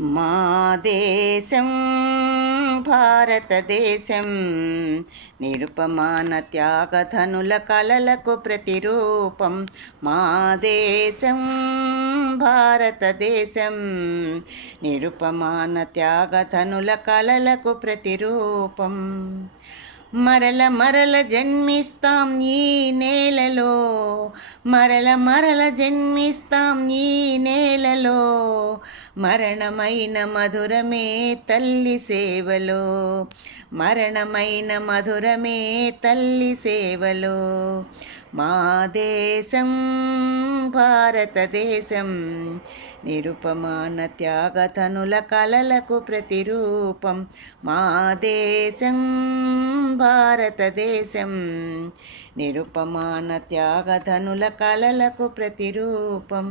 మా దేశం భారతదేశం నిరుపమాన త్యాగధనుల కలలకు ప్రతిరూపం. మా దేశం భారతదేశం నిరుపమాన త్యాగధనుల కలలకు ప్రతిరూపం. మరల మరల జన్మిస్తాం ఈ నేలలో, మరల మరల జన్మిస్తాం ఈ నేలలో. మరణమైన మధురమే తల్లి సేవలో, మరణమైన మధురమే తల్లి సేవలో. మా దేశం భారతదేశం నిరుపమాన త్యాగధనుల కలలకు ప్రతిరూపం. మా దేశం భారతదేశం నిరుపమాన త్యాగధనుల కలలకు ప్రతిరూపం.